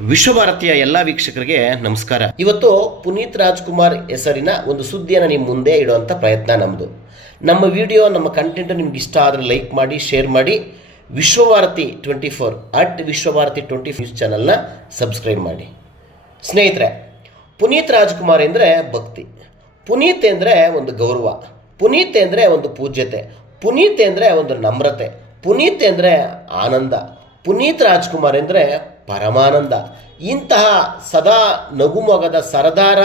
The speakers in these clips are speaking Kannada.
ವಿಶ್ವಭಾರತಿಯ ಎಲ್ಲ ವೀಕ್ಷಕರಿಗೆ ನಮಸ್ಕಾರ. ಇವತ್ತು ಪುನೀತ್ ರಾಜ್ಕುಮಾರ್ ಹೆಸರಿನ ಒಂದು ಸುದ್ದಿಯನ್ನು ನಿಮ್ಮ ಮುಂದೆ ಇಡುವಂಥ ಪ್ರಯತ್ನ ನಮ್ಮದು ನಮ್ಮ ವಿಡಿಯೋ, ನಮ್ಮ ಕಂಟೆಂಟ್ ನಿಮ್ಗೆ ಇಷ್ಟ ಆದರೆ ಲೈಕ್ ಮಾಡಿ ಶೇರ್ ಮಾಡಿ. Vishwabharati twenty four at Vishwabharati twenty news ಚಾನಲ್ನ ಸಬ್ಸ್ಕ್ರೈಬ್ ಮಾಡಿ. ಸ್ನೇಹಿತರೆ, ಪುನೀತ್ ರಾಜ್ಕುಮಾರ್ ಎಂದರೆ ಭಕ್ತಿ. ಪುನೀತ್ ಅಂದರೆ ಒಂದು ಗೌರವ. ಪುನೀತ್ ಅಂದರೆ ಒಂದು ಪೂಜ್ಯತೆ. ಪುನೀತ್ ಅಂದರೆ ಒಂದು ನಮ್ರತೆ. ಪುನೀತ್ ಅಂದರೆ ಆನಂದ. ಪುನೀತ್ ರಾಜ್ಕುಮಾರ್ ಅಂದರೆ ಪರಮಾನಂದ. ಇಂತಹ ಸದಾ ನಗುಮೊಗದ ಸರದಾರ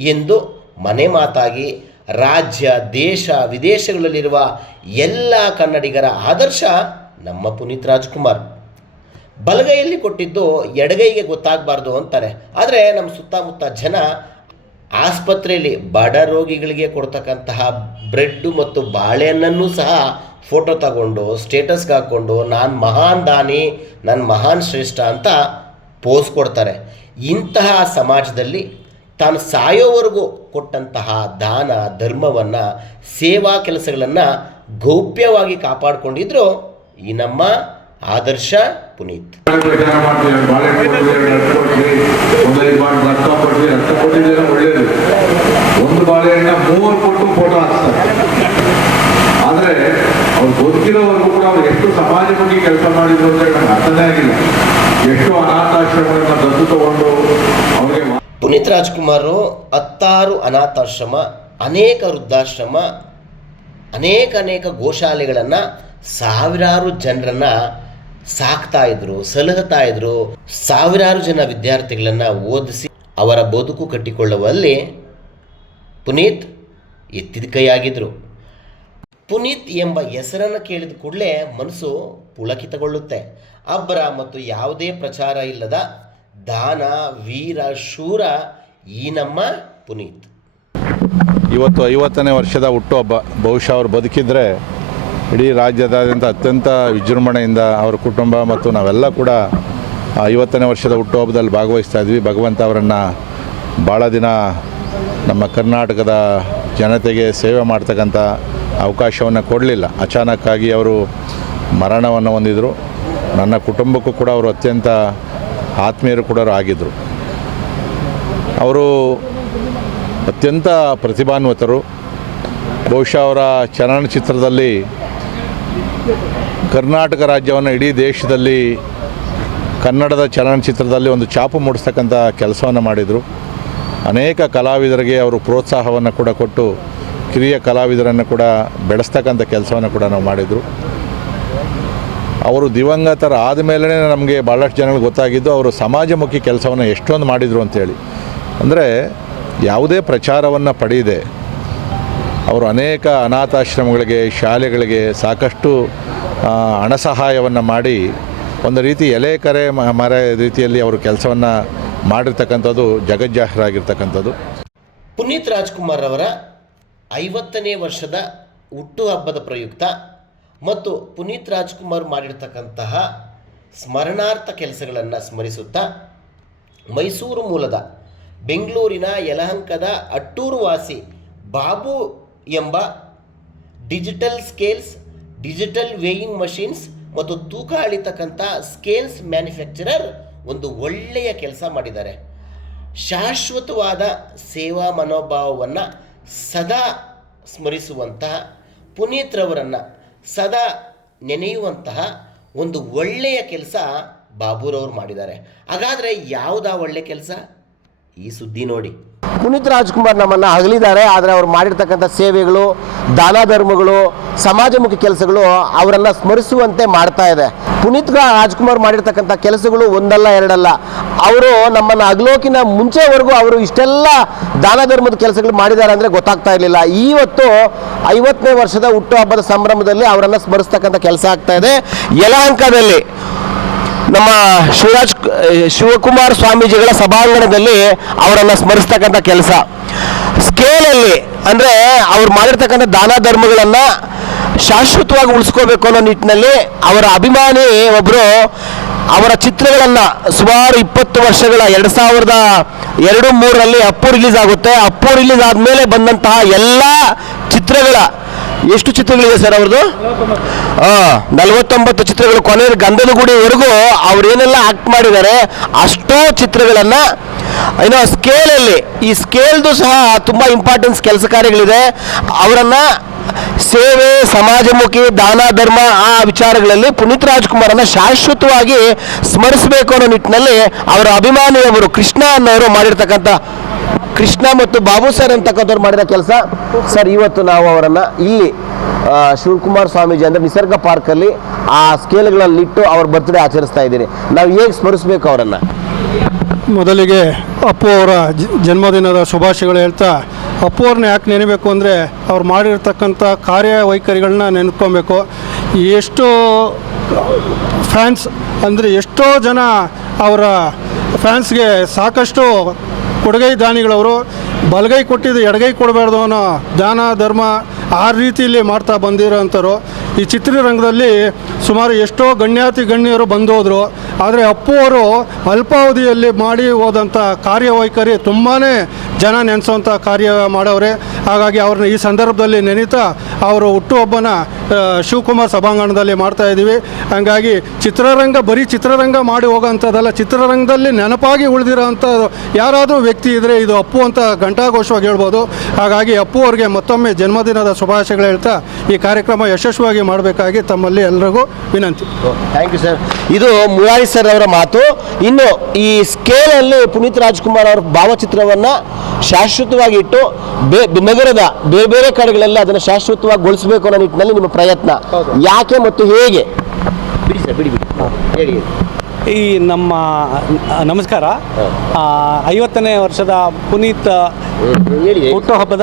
ಎಂದು ಮನೆ ಮಾತಾಗಿ ರಾಜ್ಯ, ದೇಶ, ವಿದೇಶಗಳಲ್ಲಿರುವ ಎಲ್ಲ ಕನ್ನಡಿಗರ ಆದರ್ಶ ನಮ್ಮ ಪುನೀತ್ ರಾಜ್ಕುಮಾರ್. ಬಲಗೈಯಲ್ಲಿ ಕೊಟ್ಟಿದ್ದು ಎಡಗೈಗೆ ಗೊತ್ತಾಗಬಾರ್ದು ಅಂತಾರೆ. ಆದರೆ ನಮ್ಮ ಸುತ್ತಮುತ್ತ ಜನ ಆಸ್ಪತ್ರೆಯಲ್ಲಿ ಬಡ ರೋಗಿಗಳಿಗೆ ಕೊಡ್ತಕ್ಕಂತಹ ಬ್ರೆಡ್ಡು ಮತ್ತು ಬಾಳೆಹಣ್ಣನ್ನು ಸಹ ಫೋಟೋ ತಗೊಂಡು ಸ್ಟೇಟಸ್ಗೆ ಹಾಕ್ಕೊಂಡು ನಾನು ಮಹಾನ್ ದಾನಿ, ನಾನು ಮಹಾನ್ ಶ್ರೇಷ್ಠ ಅಂತ ಪೋಸ್ ಕೊಡ್ತಾರೆ. ಇಂತಹ ಸಮಾಜದಲ್ಲಿ ತಾನು ಸಾಯೋವರೆಗೂ ಕೊಟ್ಟಂತಹ ದಾನ, ಧರ್ಮವನ್ನು, ಸೇವಾ ಕೆಲಸಗಳನ್ನು ಗೌಪ್ಯವಾಗಿ ಕಾಪಾಡಿಕೊಂಡಿದ್ರು ಈ ನಮ್ಮ ಆದರ್ಶ, ಪುನೀತ್. ಫೋಟೋ ಆದರೆ ಅವ್ರು ಬದುಕಿರೋವರೆಗೂ ಕೂಡ ಅವ್ರು ಎಷ್ಟು ಸಮಾಜಮುಖಿ ಕೆಲಸ ಮಾಡಿದ್ರು ಅಂತ ಹೇಳಿ ಅರ್ಥನೇ ಆಗಿಲ್ಲ. ಎಷ್ಟು ಅನಾಥಾಶ್ರಮಗಳನ್ನ ದತ್ತು ತಗೊಂಡು ಅವ್ರಿಗೆ ಪುನೀತ್ ರಾಜ್ಕುಮಾರ್ ಹತ್ತಾರು ಅನಾಥಾಶ್ರಮ, ಅನೇಕ ವೃದ್ಧಾಶ್ರಮ, ಅನೇಕ ಅನೇಕ ಗೋಶಾಲೆಗಳನ್ನು ಸಾವಿರಾರು ಜನರನ್ನು ಸಾಕ್ತಾ ಇದ್ರು ಸಲಹುತ್ತಾ ಇದ್ರು. ಸಾವಿರಾರು ಜನ ವಿದ್ಯಾರ್ಥಿಗಳನ್ನು ಓದಿಸಿ ಅವರ ಬದುಕು ಕಟ್ಟಿಕೊಳ್ಳುವಲ್ಲಿ ಪುನೀತ್ ಎತ್ತಿದ ಕೈಯಾಗಿದ್ದರು ಪುನೀತ್ ಎಂಬ ಹೆಸರನ್ನು ಕೇಳಿದ ಕೂಡಲೇ ಮನಸ್ಸು ಪುಳಕಿತಗೊಳ್ಳುತ್ತೆ. ಅಬ್ಬರ ಮತ್ತು ಯಾವುದೇ ಪ್ರಚಾರ ಇಲ್ಲದ ದಾನ, ವೀರ, ಶೂರ ಈ ನಮ್ಮ ಪುನೀತ್. ಇವತ್ತು ಐವತ್ತನೇ ವರ್ಷದ ಹುಟ್ಟುಹಬ್ಬ. ಬಹುಶಃ ಅವರು ಬದುಕಿದ್ರೆ ಇಡೀ ರಾಜ್ಯದಾದ್ಯಂತ ಅತ್ಯಂತ ವಿಜೃಂಭಣೆಯಿಂದ ಅವರ ಕುಟುಂಬ ಮತ್ತು ನಾವೆಲ್ಲ ಕೂಡ ಐವತ್ತನೇ ವರ್ಷದ ಹುಟ್ಟುಹಬ್ಬದಲ್ಲಿ ಭಾಗವಹಿಸ್ತಾ ಇದ್ವಿ. ಭಗವಂತ ಅವರನ್ನು ಭಾಳ ದಿನ ನಮ್ಮ ಕರ್ನಾಟಕದ ಜನತೆಗೆ ಸೇವೆ ಮಾಡ್ತಕ್ಕಂಥ ಅವಕಾಶವನ್ನು ಕೊಡಲಿಲ್ಲ. ಅಚಾನಕ್ಕಾಗಿ ಅವರು ಮರಣವನ್ನು ಹೊಂದಿದರು. ನನ್ನ ಕುಟುಂಬಕ್ಕೂ ಕೂಡ ಅವರು ಅತ್ಯಂತ ಆತ್ಮೀಯರು ಕೂಡ ಆಗಿದ್ದರು ಅವರು ಅತ್ಯಂತ ಪ್ರತಿಭಾನ್ವಿತರು. ಬಹುಶಃ ಅವರ ಚಲನಚಿತ್ರದಲ್ಲಿ ಕರ್ನಾಟಕ ರಾಜ್ಯವನ್ನು ಇಡೀ ದೇಶದಲ್ಲಿ ಕನ್ನಡದ ಚಲನಚಿತ್ರದಲ್ಲಿ ಒಂದು ಛಾಪು ಮೂಡಿಸ್ತಕ್ಕಂಥ ಕೆಲಸವನ್ನು ಮಾಡಿದರು. ಅನೇಕ ಕಲಾವಿದರಿಗೆ ಅವರು ಪ್ರೋತ್ಸಾಹವನ್ನು ಕೂಡ ಕೊಟ್ಟು ಕಿರಿಯ ಕಲಾವಿದರನ್ನು ಕೂಡ ಬೆಳೆಸ್ತಕ್ಕಂಥ ಕೆಲಸವನ್ನು ಕೂಡ ನಾವು ಮಾಡಿದರು. ಅವರು ದಿವಂಗತರ ಆದಮೇಲೆ ನಮಗೆ ಭಾಳಷ್ಟು ಜನಗಳು ಗೊತ್ತಾಗಿದ್ದು ಅವರು ಸಮಾಜಮುಖಿ ಕೆಲಸವನ್ನು ಎಷ್ಟೊಂದು ಮಾಡಿದರು ಅಂತೇಳಿ. ಅಂದರೆ ಯಾವುದೇ ಪ್ರಚಾರವನ್ನು ಪಡೆಯದೆ ಅವರು ಅನೇಕ ಅನಾಥಾಶ್ರಮಗಳಿಗೆ, ಶಾಲೆಗಳಿಗೆ ಸಾಕಷ್ಟು ಹಣ ಸಹಾಯವನ್ನು ಮಾಡಿ ಒಂದು ರೀತಿ ಎಲೆ ಕರೆ ಮರ ರೀತಿಯಲ್ಲಿ ಅವರು ಕೆಲಸವನ್ನು ಮಾಡಿರ್ತಕ್ಕಂಥದ್ದು ಜಗಜ್ಜಾಹರಾಗಿರ್ತಕ್ಕಂಥದ್ದು. ಪುನೀತ್ ರಾಜ್ಕುಮಾರ್ ಅವರ ಐವತ್ತನೇ ವರ್ಷದ ಹುಟ್ಟುಹಬ್ಬದ ಪ್ರಯುಕ್ತ ಮತ್ತು ಪುನೀತ್ ರಾಜ್ಕುಮಾರ್ ಮಾಡಿರ್ತಕ್ಕಂತಹ ಸ್ಮರಣಾರ್ಥ ಕೆಲಸಗಳನ್ನು ಸ್ಮರಿಸುತ್ತಾ ಮೈಸೂರು ಮೂಲದ ಬೆಂಗಳೂರಿನ ಯಲಹಂಕದ ಅಟ್ಟೂರು ವಾಸಿ ಬಾಬು ಎಂಬ digital scales, digital weighing machines ಮತ್ತು ತೂಕ ಅಳಿತಕ್ಕಂಥ ಸ್ಕೇಲ್ಸ್ ಮ್ಯಾನುಫ್ಯಾಕ್ಚರರ್ ಒಂದು ಒಳ್ಳೆಯ ಕೆಲಸ ಮಾಡಿದ್ದಾರೆ. ಶಾಶ್ವತವಾದ ಸೇವಾ ಮನೋಭಾವವನ್ನು ಸದಾ ಸ್ಮರಿಸುವಂತಹ ಪುನೀತ್ರವರನ್ನು ಸದಾ ನೆನೆಯುವಂತಹ ಒಂದು ಒಳ್ಳೆಯ ಕೆಲಸ ಬಾಬುರವರು ಮಾಡಿದ್ದಾರೆ. ಹಾಗಾದರೆ ಯಾವುದಾ ಒಳ್ಳೆಯ ಕೆಲಸ? ಈ ಸುದ್ದಿ ನೋಡಿ. ಪುನೀತ್ ರಾಜ್ಕುಮಾರ್ ನಮ್ಮನ್ನು ಅಗಲಿದ್ದಾರೆ ಆದರೆ ಅವ್ರು ಮಾಡಿರ್ತಕ್ಕಂಥ ಸೇವೆಗಳು, ದಾನ ಧರ್ಮಗಳು, ಸಮಾಜಮುಖಿ ಕೆಲಸಗಳು ಅವರನ್ನು ಸ್ಮರಿಸುವಂತೆ ಮಾಡ್ತಾ ಇದೆ. ಪುನೀತ್ ರಾಜ್ಕುಮಾರ್ ಮಾಡಿರ್ತಕ್ಕಂಥ ಕೆಲಸಗಳು ಒಂದಲ್ಲ, ಎರಡಲ್ಲ. ಅವರು ನಮ್ಮನ್ನು ಅಗಲೋಕಿನ ಮುಂಚೆವರೆಗೂ ಅವರು ಇಷ್ಟೆಲ್ಲ ದಾನ ಧರ್ಮದ ಕೆಲಸಗಳು ಮಾಡಿದ್ದಾರೆ ಅಂದರೆ ಗೊತ್ತಾಗ್ತಾ ಇರಲಿಲ್ಲ. ಇವತ್ತು ಐವತ್ತನೇ ವರ್ಷದ ಹುಟ್ಟುಹಬ್ಬದ ಸಂಭ್ರಮದಲ್ಲಿ ಅವರನ್ನು ಸ್ಮರಿಸ್ತಕ್ಕಂಥ ಕೆಲಸ ಆಗ್ತಾ ಇದೆ. ಯಲಹಂಕದಲ್ಲಿ ನಮ್ಮ ಶಿವರಾಜ್ ಶಿವಕುಮಾರ್ ಸ್ವಾಮೀಜಿಗಳ ಸಭಾಂಗಣದಲ್ಲಿ ಅವರನ್ನು ಸ್ಮರಿಸ್ತಕ್ಕಂಥ ಕೆಲಸ. ಸ್ಕೇಲಲ್ಲಿ ಅಂದರೆ ಅವ್ರು ಮಾಡಿರ್ತಕ್ಕಂಥ ದಾನ ಧರ್ಮಗಳನ್ನು ಶಾಶ್ವತವಾಗಿ ಉಳಿಸ್ಕೋಬೇಕು ಅನ್ನೋ ನಿಟ್ಟಿನಲ್ಲಿ ಅವರ ಅಭಿಮಾನಿ ಒಬ್ಬರು ಅವರ ಚಿತ್ರಗಳನ್ನು ಸುಮಾರು ಇಪ್ಪತ್ತು ವರ್ಷಗಳ, ಎರಡು ಸಾವಿರದ ಎರಡು ಮೂರರಲ್ಲಿ ಅಪ್ಪು ರಿಲೀಸ್ ಆಗುತ್ತೆ. ಅಪ್ಪು ರಿಲೀಸ್ ಆದಮೇಲೆ ಬಂದಂತಹ ಎಲ್ಲ ಚಿತ್ರಗಳ, ಎಷ್ಟು ಚಿತ್ರಗಳಿದೆ ಸರ್ ಅವ್ರದ್ದು? ಹಾ ನಲವತ್ತೊಂಬತ್ತು ಚಿತ್ರಗಳು ಕೊನೆಯ ಗಂಧದ ಗುಡಿವರೆಗೂ ಅವ್ರೇನೆಲ್ಲ ಆಕ್ಟ್ ಮಾಡಿದ್ದಾರೆ, ಅಷ್ಟೋ ಚಿತ್ರಗಳನ್ನು ಏನೋ ಸ್ಕೇಲಲ್ಲಿ ಈ ಸ್ಕೇಲ್ದು ಸಹ ತುಂಬ ಇಂಪಾರ್ಟೆನ್ಸ್ ಕೆಲಸ ಕಾರ್ಯಗಳಿದೆ. ಅವರನ್ನು ಸೇವೆ, ಸಮಾಜಮುಖಿ, ದಾನ, ಧರ್ಮ, ಆ ವಿಚಾರಗಳಲ್ಲಿ ಪುನೀತ್ ರಾಜ್ಕುಮಾರನ್ನು ಶಾಶ್ವತವಾಗಿ ಸ್ಮರಿಸಬೇಕು ಅನ್ನೋ ನಿಟ್ಟಿನಲ್ಲಿ ಅವರ ಅಭಿಮಾನಿಯವರು ಕೃಷ್ಣ ಅನ್ನೋರು ಮಾಡಿರ್ತಕ್ಕಂಥ ಕೃಷ್ಣ ಮತ್ತು ಬಾಬು ಸರ್ ಅಂತಕ್ಕಂಥವ್ರು ಮಾಡಿದ ಕೆಲಸ. ಸರ್, ಇವತ್ತು ನಾವು ಅವರನ್ನು ಇಲ್ಲಿ ಶಿವಕುಮಾರ್ ಸ್ವಾಮೀಜಿ ಅಂದರೆ ನಿಸರ್ಗ ಪಾರ್ಕಲ್ಲಿ ಆ ಸ್ಕೇಲ್ಗಳಲ್ಲಿ ಇಟ್ಟು ಅವ್ರ ಬರ್ತ್ಡೇ ಆಚರಿಸ್ತಾ ಇದ್ದೀರಿ. ನಾವು ಹೇಗೆ ಸ್ಮರಿಸ್ಬೇಕು ಅವರನ್ನು? ಮೊದಲಿಗೆ ಅಪ್ಪು ಅವರ ಜನ್ಮದಿನದ ಶುಭಾಶಯಗಳು ಹೇಳ್ತಾ, ಅಪ್ಪು ಅವ್ರನ್ನ ಯಾಕೆ ನೆನಬೇಕು ಅಂದರೆ ಅವ್ರು ಮಾಡಿರ್ತಕ್ಕಂಥ ಕಾರ್ಯವೈಖರಿಗಳನ್ನ ನೆನ್ಕೊಬೇಕು ಎಷ್ಟೋ ಫ್ಯಾನ್ಸ್ ಅಂದರೆ ಎಷ್ಟೋ ಜನ ಅವರ ಫ್ಯಾನ್ಸ್ಗೆ ಸಾಕಷ್ಟು ಕೊಡುಗೈ ದಾನಿಗಳವರು ಬಲಗೈ ಕೊಟ್ಟಿದ್ದು ಎಡಗೈ ಕೊಡಬಾರ್ದು ಅನ್ನೋ ದಾನ, ಧರ್ಮ ಆ ರೀತಿಯಲ್ಲಿ ಮಾಡ್ತಾ ಬಂದಿರೋಂಥವ್ರು. ಈ ಚಿತ್ರರಂಗದಲ್ಲಿ ಸುಮಾರು ಎಷ್ಟೋ ಗಣ್ಯಾತಿ ಗಣ್ಯರು ಬಂದು ಹೋದರು ಆದರೆ ಅಪ್ಪು ಅವರು ಅಲ್ಪಾವಧಿಯಲ್ಲಿ ಮಾಡಿ ಹೋದಂಥ ಕಾರ್ಯವೈಖರಿ ತುಂಬಾ ಜನ ನೆನೆಸುವಂಥ ಕಾರ್ಯ ಮಾಡವ್ರೆ. ಹಾಗಾಗಿ ಅವ್ರನ್ನ ಈ ಸಂದರ್ಭದಲ್ಲಿ ನೆನೀತಾ ಅವರು ಹುಟ್ಟುಹಬ್ಬನ ಶಿವಕುಮಾರ್ ಸಭಾಂಗಣದಲ್ಲಿ ಮಾಡ್ತಾ ಇದ್ದೀವಿ. ಹಾಗಾಗಿ ಚಿತ್ರರಂಗ, ಬರೀ ಚಿತ್ರರಂಗ ಮಾಡಿ ಹೋಗೋಂಥದ್ದಲ್ಲ, ಚಿತ್ರರಂಗದಲ್ಲಿ ನೆನಪಾಗಿ ಉಳಿದಿರೋಂಥ ಯಾರಾದರೂ ವ್ಯಕ್ತಿ ಇದ್ದರೆ ಇದು ಅಪ್ಪು ಅಂತ ಘಂಟಾಘೋಷವಾಗಿ ಹೇಳ್ಬೋದು. ಹಾಗಾಗಿ ಅಪ್ಪು ಅವ್ರಿಗೆ ಮತ್ತೊಮ್ಮೆ ಜನ್ಮದಿನದ ಶುಭಾಶಯಗಳು ಹೇಳ್ತಾ ಈ ಕಾರ್ಯಕ್ರಮ ಯಶಸ್ವಿಯಾಗಿ ಮಾಡಬೇಕಾಗಿ ತಮ್ಮಲ್ಲಿ ಎಲ್ಲರಿಗೂ ವಿನಂತಿ. ಥ್ಯಾಂಕ್ ಯು ಸರ್ ಇದು ಮುರಾರಿ ಸರ್ ಅವರ ಮಾತು. ಇನ್ನು ಈ ಸ್ಕೇಲಲ್ಲಿ ಪುನೀತ್ ರಾಜ್ಕುಮಾರ್ ಅವರ ಭಾವಚಿತ್ರವನ್ನು ಶಾಶ್ವತವಾಗಿ ಇಟ್ಟು ಬೇ ನಗರದ ಬೇರೆ ಬೇರೆ ಕಡೆಗಳೆಲ್ಲ ಅದನ್ನು ಶಾಶ್ವತವಾಗಿ ಗೊಳಿಸಬೇಕು ಅನ್ನೋ ನಿಟ್ಟಿನಲ್ಲಿ ನಿಮ್ಮ ಪ್ರಯತ್ನ. ಯಾಕೆ ಮತ್ತು ಹೇಗೆ? ಬಿಡಿ ಸರ್ ಬಿಡಿ ಬಿಡಿ. ಹೇಳಿ ಹೇಳಿ. ಈ ನಮ್ಮ ನಮಸ್ಕಾರ. ಆ, ಐವತ್ತನೇ ವರ್ಷದ ಪುನೀತ್ ಹೇಳಿ ಹುಟ್ಟುಹಬ್ಬದ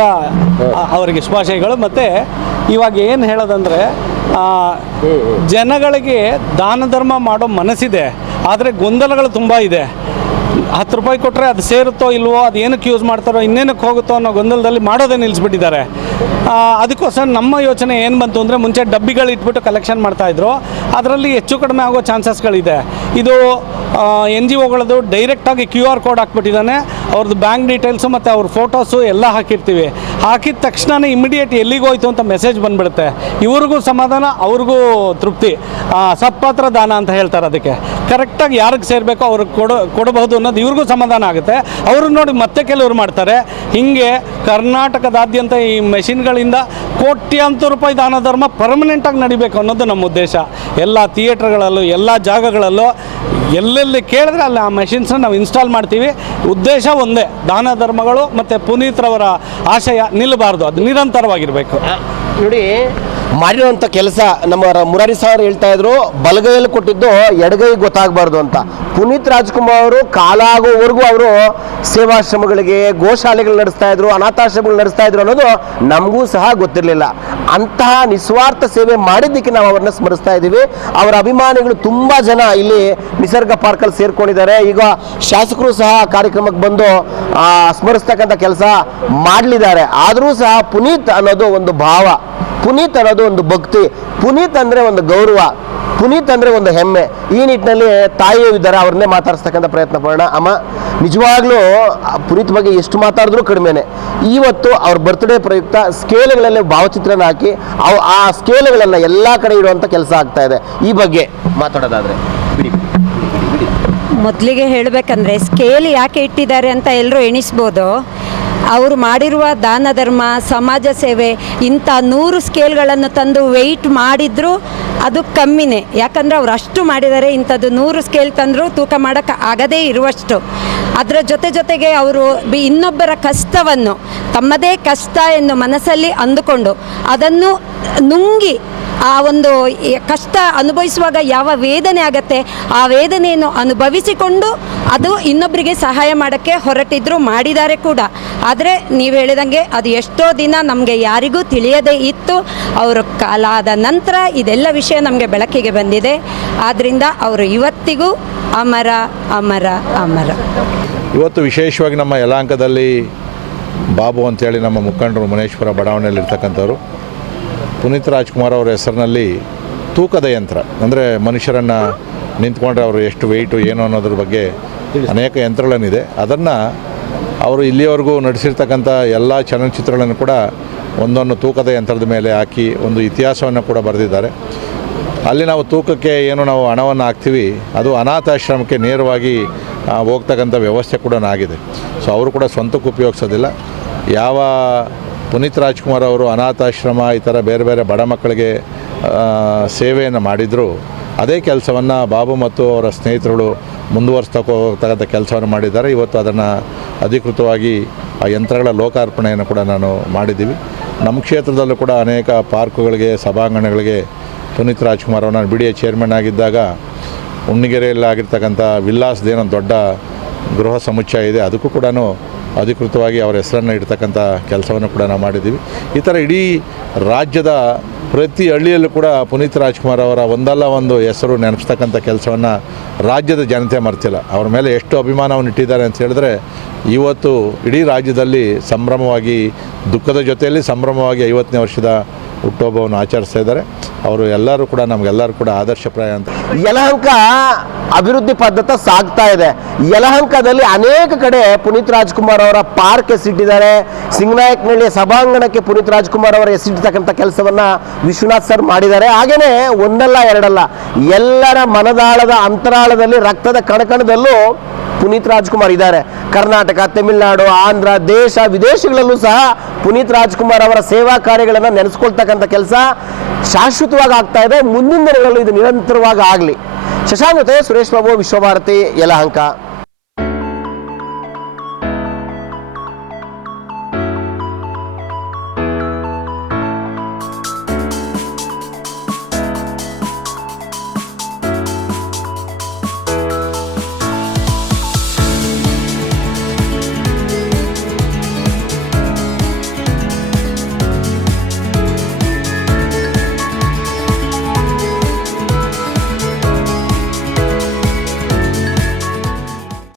ಅವರಿಗೆ ಶುಭಾಶಯಗಳು. ಮತ್ತು ಇವಾಗ ಏನು ಹೇಳೋದಂದರೆ ಆ, ಜನಗಳಿಗೆ ದಾನ ಧರ್ಮ ಮಾಡೋ ಮನಸ್ಸಿದೆ ಆದರೆ ಗೊಂದಲಗಳು ತುಂಬ ಇದೆ. ಹತ್ತು ರೂಪಾಯಿ ಕೊಟ್ಟರೆ ಅದು ಸೇರುತ್ತೋ ಇಲ್ವೋ, ಅದು ಏನಕ್ಕೆ ಯೂಸ್ ಮಾಡ್ತಾರೋ, ಇನ್ನೇನಕ್ಕೆ ಹೋಗುತ್ತೋ ಅನ್ನೋ ಗೊಂದಲದಲ್ಲಿ ಮಾಡೋದೇ ನಿಲ್ಲಿಸ್ಬಿಟ್ಟಿದ್ದಾರೆ ಅದಕ್ಕೋಸ್ಕರ ನಮ್ಮ ಯೋಚನೆ ಏನು ಬಂತು ಅಂದರೆ ಮುಂಚೆ ಡಬ್ಬಿಗಳು ಇಟ್ಬಿಟ್ಟು ಕಲೆಕ್ಷನ್ ಮಾಡ್ತಾಯಿದ್ರು ಅದರಲ್ಲಿ ಹೆಚ್ಚು ಕಡಿಮೆ ಆಗೋ ಚಾನ್ಸಸ್ಗಳಿದೆ ಇದು ಎನ್ ಜಿ ಒಗಳದು ಡೈರೆಕ್ಟಾಗಿ ಕ್ಯೂ ಆರ್ ಕೋಡ್ ಹಾಕ್ಬಿಟ್ಟಿದ್ದಾನೆ. ಅವ್ರದ್ದು ಬ್ಯಾಂಕ್ ಡೀಟೇಲ್ಸು ಮತ್ತು ಅವ್ರ ಫೋಟೋಸು ಎಲ್ಲ ಹಾಕಿರ್ತೀವಿ. ಹಾಕಿದ ತಕ್ಷಣನೇ ಇಮಿಡಿಯೇಟ್ ಎಲ್ಲಿಗೆ ಹೋಯ್ತು ಅಂತ ಮೆಸೇಜ್ ಬಂದ್ಬಿಡುತ್ತೆ. ಇವ್ರಿಗೂ ಸಮಾಧಾನ, ಅವ್ರಿಗೂ ತೃಪ್ತಿ. ಸತ್ಪಾತ್ರ ದಾನ ಅಂತ ಹೇಳ್ತಾರೆ ಅದಕ್ಕೆ. ಕರೆಕ್ಟಾಗಿ ಯಾರಿಗೆ ಸೇರಬೇಕೋ ಅವ್ರಿಗೆ ಕೊಡೋ ಕೊಡಬಹುದು ಅನ್ನೋದು ಇವ್ರಿಗೂ ಸಮಾಧಾನ ಆಗುತ್ತೆ. ಅವರು ನೋಡಿ ಮತ್ತೆ ಕೆಲವರು ಮಾಡ್ತಾರೆ. ಹೀಗೆ ಕರ್ನಾಟಕದಾದ್ಯಂತ ಈ ಮೆಷಿನ್ಗಳಿಂದ ಕೋಟ್ಯಾಂತರ ರೂಪಾಯಿ ದಾನ ಧರ್ಮ ಪರ್ಮನೆಂಟಾಗಿ ನಡಿಬೇಕು ಅನ್ನೋದು ನಮ್ಮ ಉದ್ದೇಶ. ಎಲ್ಲ ಥಿಯೇಟ್ರ್ಗಳಲ್ಲೂ ಎಲ್ಲ ಜಾಗಗಳಲ್ಲೂ ಎಲ್ಲೆಲ್ಲಿ ಕೇಳಿದ್ರೆ ಅಲ್ಲಿ ಆ ಮೆಷಿನ್ಸ್ನ ನಾವು ಇನ್ಸ್ಟಾಲ್ ಮಾಡ್ತೀವಿ. ಉದ್ದೇಶ ಒಂದೇ, ದಾನ ಧರ್ಮಗಳು ಮತ್ತು ಪುನೀತ್ರವರ ಆಶಯ ನಿಲ್ಲಬಾರ್ದು, ಅದು ನಿರಂತರವಾಗಿರಬೇಕು. ನೋಡಿ ಮಾಡಿರುವಂಥ ಕೆಲಸ ನಮ್ಮ ಮುರಾರಿ ಸರ್ ಹೇಳ್ತಾ ಇದ್ರು, ಬಲಗೈಯಲ್ಲಿ ಕೊಟ್ಟಿದ್ದು ಎಡಗೈ ಗೊತ್ತಾಗಬಾರ್ದು ಅಂತ. ಪುನೀತ್ ರಾಜ್ಕುಮಾರ್ ಅವರು ಕಾಲಾಗೋವರೆಗೂ ಅವರು ಸೇವಾಶ್ರಮಗಳಿಗೆ, ಗೋಶಾಲೆಗಳು ನಡೆಸ್ತಾ ಇದ್ರು, ಅನಾಥಾಶ್ರಮಗಳು ನಡೆಸ್ತಾ ಇದ್ರು ಅನ್ನೋದು ನಮಗೂ ಸಹ ಗೊತ್ತಿರಲಿಲ್ಲ. ಅಂತಹ ನಿಸ್ವಾರ್ಥ ಸೇವೆ ಮಾಡಿದ್ದಕ್ಕೆ ನಾವು ಅವ್ರನ್ನ ಸ್ಮರಿಸ್ತಾ ಇದ್ದೀವಿ. ಅವರ ಅಭಿಮಾನಿಗಳು ತುಂಬ ಜನ ಇಲ್ಲಿ ನಿಸರ್ಗ ಪಾರ್ಕಲ್ಲಿ ಸೇರ್ಕೊಂಡಿದ್ದಾರೆ. ಈಗ ಶಾಸಕರು ಸಹ ಕಾರ್ಯಕ್ರಮಕ್ಕೆ ಬಂದು ಸ್ಮರಿಸ್ತಕ್ಕಂಥ ಕೆಲಸ ಮಾಡಲಿದ್ದಾರೆ. ಆದರೂ ಸಹ ಪುನೀತ್ ಅನ್ನೋದು ಒಂದು ಭಾವ. ಪುನೀತ್ ಅನ್ನೋದು ಒಂದು ಭಕ್ತಿ. ಪುನೀತ್ ಅಂದರೆ ಒಂದು ಗೌರವ. ಪುನೀತ್ ಅಂದರೆ ಒಂದು ಹೆಮ್ಮೆ. ಈ ನಿಟ್ಟಿನಲ್ಲಿ ತಾಯಿಯೂ ಇದ್ದಾರೆ ಅವ್ರನ್ನೇ ಮಾತಾಡಿಸ್ತಕ್ಕಂಥ ಪ್ರಯತ್ನ ಪಡೋಣ. ಅಮ್ಮ, ನಿಜವಾಗ್ಲೂ ಪುನೀತ್ ಬಗ್ಗೆ ಎಷ್ಟು ಮಾತಾಡಿದ್ರೂ ಕಡಿಮೆನೆ. ಇವತ್ತು ಅವ್ರ ಬರ್ತ್ಡೇ ಪ್ರಯುಕ್ತ ಸ್ಕೇಲ್ಗಳಲ್ಲಿ ಭಾವಚಿತ್ರನ ಹಾಕಿ ಅವು ಆ ಸ್ಕೇಲ್ಗಳನ್ನು ಎಲ್ಲ ಕಡೆ ಇಡುವಂಥ ಕೆಲಸ ಆಗ್ತಾ ಇದೆ. ಈ ಬಗ್ಗೆ ಮಾತಾಡೋದಾದ್ರೆ. ಬಿಡಿ. ಮೊದಲಿಗೆ ಹೇಳಬೇಕಂದ್ರೆ ಸ್ಕೇಲ್ ಯಾಕೆ ಇಟ್ಟಿದ್ದಾರೆ ಅಂತ ಎಲ್ಲರೂ ಎಣಿಸ್ಬೋದು. ಅವರು ಮಾಡಿರುವ ದಾನ ಧರ್ಮ, ಸಮಾಜ ಸೇವೆ, ಇಂಥ ನೂರು ಸ್ಕೇಲ್ಗಳನ್ನು ತಂದು ವೆಯ್ಟ್ ಮಾಡಿದ್ರು ಅದು ಕಮ್ಮಿನೇ. ಯಾಕಂದರೆ ಅವ್ರು ಅಷ್ಟು ಮಾಡಿದ್ದಾರೆ ಇಂಥದ್ದು ನೂರು ಸ್ಕೇಲ್ ತಂದರೂ ತೂಕ ಮಾಡೋಕ್ಕೆ ಆಗದೇ ಇರುವಷ್ಟು. ಅದರ ಜೊತೆ ಜೊತೆಗೆ ಅವರು ಬಿ- ಇನ್ನೊಬ್ಬರ ಕಷ್ಟವನ್ನು ತಮ್ಮದೇ ಕಷ್ಟ ಎಂದು ಮನಸ್ಸಲ್ಲಿ ಅಂದುಕೊಂಡು ಅದನ್ನು ನುಂಗಿ ಆ ಒಂದು ಕಷ್ಟ ಅನುಭವಿಸುವಾಗ ಯಾವ ವೇದನೆ ಆಗತ್ತೆ, ಆ ವೇದನೆಯನ್ನು ಅನುಭವಿಸಿಕೊಂಡು ಅದು ಇನ್ನೊಬ್ಬರಿಗೆ ಸಹಾಯ ಮಾಡೋಕ್ಕೆ ಹೊರಟಿದ್ರು ಮಾಡಿದ್ದಾರೆ ಕೂಡ. ಆದರೆ ನೀವು ಹೇಳಿದಂಗೆ ಅದು ಎಷ್ಟೋ ದಿನ ನಮಗೆ ಯಾರಿಗೂ ತಿಳಿಯದೇ ಇತ್ತು. ಅವರು ಕಾಲಾದ ನಂತರ ಇದೆಲ್ಲ ವಿಷಯ ನಮಗೆ ಬೆಳಕಿಗೆ ಬಂದಿದೆ. ಆದ್ದರಿಂದ ಅವರು ಇವತ್ತಿಗೂ ಅಮರ ಅಮರ ಅಮರ. ಇವತ್ತು ವಿಶೇಷವಾಗಿ ನಮ್ಮ ಯಲಾಂಕದಲ್ಲಿ ಬಾಬು ಅಂತೇಳಿ ನಮ್ಮ ಮುಖಂಡರು ಮನೇಶ್ವರ ಬಡಾವಣೆಯಲ್ಲಿರ್ತಕ್ಕಂಥವ್ರು. ಪುನೀತ್ ರಾಜ್ಕುಮಾರ್ ಅವರ ಹೆಸರಿನಲ್ಲಿ ತೂಕದ ಯಂತ್ರ, ಅಂದರೆ ಮನುಷ್ಯರನ್ನು ನಿಂತ್ಕೊಂಡ್ರೆ ಅವರು ಎಷ್ಟು ವೆಯ್ಟು ಏನು ಅನ್ನೋದ್ರ ಬಗ್ಗೆ ಅನೇಕ ಯಂತ್ರಗಳನ್ನಿದೆ. ಅದನ್ನು ಅವರು ಇಲ್ಲಿಯವರೆಗೂ ನಡೆಸಿರ್ತಕ್ಕಂಥ ಎಲ್ಲ ಚಲನಚಿತ್ರಗಳನ್ನು ಕೂಡ ಒಂದೊಂದು ತೂಕದ ಯಂತ್ರದ ಮೇಲೆ ಹಾಕಿ ಒಂದು ಇತಿಹಾಸವನ್ನು ಕೂಡ ಬರೆದಿದ್ದಾರೆ. ಅಲ್ಲಿ ನಾವು ತೂಕಕ್ಕೆ ಏನು ನಾವು ಹಣವನ್ನು ಹಾಕ್ತೀವಿ, ಅದು ಅನಾಥಾಶ್ರಮಕ್ಕೆ ನೇರವಾಗಿ ಹೋಗ್ತಕ್ಕಂಥ ವ್ಯವಸ್ಥೆ ಕೂಡ ಆಗಿದೆ. ಸೊ ಅವರು ಕೂಡ ಸ್ವಂತಕ್ಕೆ ಉಪಯೋಗಿಸೋದಿಲ್ಲ. ಯಾವ ಪುನೀತ್ ರಾಜ್ಕುಮಾರ್ ಅವರು ಅನಾಥಾಶ್ರಮ, ಈ ಥರ ಬೇರೆ ಬೇರೆ ಬಡ ಮಕ್ಕಳಿಗೆ ಸೇವೆಯನ್ನು ಮಾಡಿದರು. ಅದೇ ಕೆಲಸವನ್ನು ಬಾಬು ಮತ್ತು ಅವರ ಸ್ನೇಹಿತರುಗಳು ಹೋಗ್ತಕ್ಕಂಥ ಕೆಲಸವನ್ನು ಮಾಡಿದ್ದಾರೆ. ಇವತ್ತು ಅದನ್ನು ಅಧಿಕೃತವಾಗಿ ಆ ಯಂತ್ರಗಳ ಲೋಕಾರ್ಪಣೆಯನ್ನು ಕೂಡ ನಾನು ಮಾಡಿದ್ದೀವಿ. ನಮ್ಮ ಕ್ಷೇತ್ರದಲ್ಲೂ ಕೂಡ ಅನೇಕ ಪಾರ್ಕುಗಳಿಗೆ, ಸಭಾಂಗಣಗಳಿಗೆ ಪುನೀತ್ ರಾಜ್ಕುಮಾರ್ ಅವರು ನಾನು ಬಿ ಡಿ ಚೇರ್ಮನ್ ಆಗಿದ್ದಾಗ ಉಣ್ಣಿಗೆರೆಯಲ್ಲಿ ಆಗಿರ್ತಕ್ಕಂಥ ದೊಡ್ಡ ಗೃಹ ಸಮುಚ್ಚಯ ಇದೆ. ಅದಕ್ಕೂ ಕೂಡ ಅಧಿಕೃತವಾಗಿ ಅವರ ಹೆಸರನ್ನು ಇಡ್ತಕ್ಕಂಥ ಕೆಲಸವನ್ನು ಕೂಡ ನಾವು ಮಾಡಿದ್ದೀವಿ. ಈ ಥರ ಇಡೀ ರಾಜ್ಯದ ಪ್ರತಿ ಹಳ್ಳಿಯಲ್ಲೂ ಕೂಡ ಪುನೀತ್ ರಾಜ್ಕುಮಾರ್ ಅವರ ಒಂದಲ್ಲ ಒಂದು ಹೆಸರು ನೆನಪಿಸ್ತಕ್ಕಂಥ ಕೆಲಸವನ್ನು ರಾಜ್ಯದ ಜನತೆ ಮರ್ತಿಲ್ಲ. ಅವ್ರ ಮೇಲೆ ಎಷ್ಟು ಅಭಿಮಾನವನ್ನು ಇಟ್ಟಿದ್ದಾರೆ ಅಂತ ಹೇಳಿದ್ರೆ, ಇವತ್ತು ಇಡೀ ರಾಜ್ಯದಲ್ಲಿ ಸಂಭ್ರಮವಾಗಿ, ದುಃಖದ ಜೊತೆಯಲ್ಲಿ ಸಂಭ್ರಮವಾಗಿ ಐವತ್ತನೇ ವರ್ಷದ ಹುಟ್ಟುಹಬ್ಬವನ್ನು ಆಚರಿಸ್ತಾ ಇದ್ದಾರೆ. ಅವರು ಎಲ್ಲರೂ ಕೂಡ ನಮಗೆಲ್ಲರೂ ಕೂಡ ಆದರ್ಶಪ್ರಾಯ ಅಂತ. ಯಲಹಂಕ ಅಭಿವೃದ್ಧಿ ಪದ್ಧತಿ ಸಾಗ್ತಾ ಇದೆ. ಯಲಹಂಕದಲ್ಲಿ ಅನೇಕ ಕಡೆ ಪುನೀತ್ ರಾಜ್ಕುಮಾರ್ ಅವರ ಪಾರ್ಕ್ ಎಸಿಟ್ಟಿದ್ದಾರೆ. ಸಿಂಗನಾಯಕನಹಳ್ಳಿ ಸಭಾಂಗಣಕ್ಕೆ ಪುನೀತ್ ರಾಜ್ಕುಮಾರ್ ಅವರ ಎಸಿಟ್ಟಿರ್ತಕ್ಕಂಥ ಕೆಲಸವನ್ನ ವಿಶ್ವನಾಥ್ ಸರ್ ಮಾಡಿದ್ದಾರೆ. ಹಾಗೇನೆ ಒಂದಲ್ಲ, ಎರಡಲ್ಲ, ಎಲ್ಲರ ಮನದಾಳದ ಅಂತರಾಳದಲ್ಲಿ ರಕ್ತದ ಕಣಕಣದಲ್ಲೂ ಪುನೀತ್ ರಾಜ್ಕುಮಾರ್ ಇದ್ದಾರೆ. ಕರ್ನಾಟಕ, ತಮಿಳುನಾಡು, ಆಂಧ್ರ, ದೇಶ, ವಿದೇಶಗಳಲ್ಲೂ ಸಹ ಪುನೀತ್ ರಾಜ್ಕುಮಾರ್ ಅವರ ಸೇವಾ ಕಾರ್ಯಗಳನ್ನು ನೆನೆಸ್ಕೊಳ್ತಕ್ಕಂಥ ಕೆಲಸ. ಶಾಶ್ವತವಾಗಿ ಆಗ್ತಾ ಇದೆ. ಮುಂದಿನ ದಿನಗಳಲ್ಲಿ ಇದು ನಿರಂತರವಾಗಿ ಆಗಲಿ. ಶಶಾಂಕ್ ಸುರೇಶ್ ಬಾಬು ವಿಶ್ವಭಾರತಿ ಯಲಹಂಕ.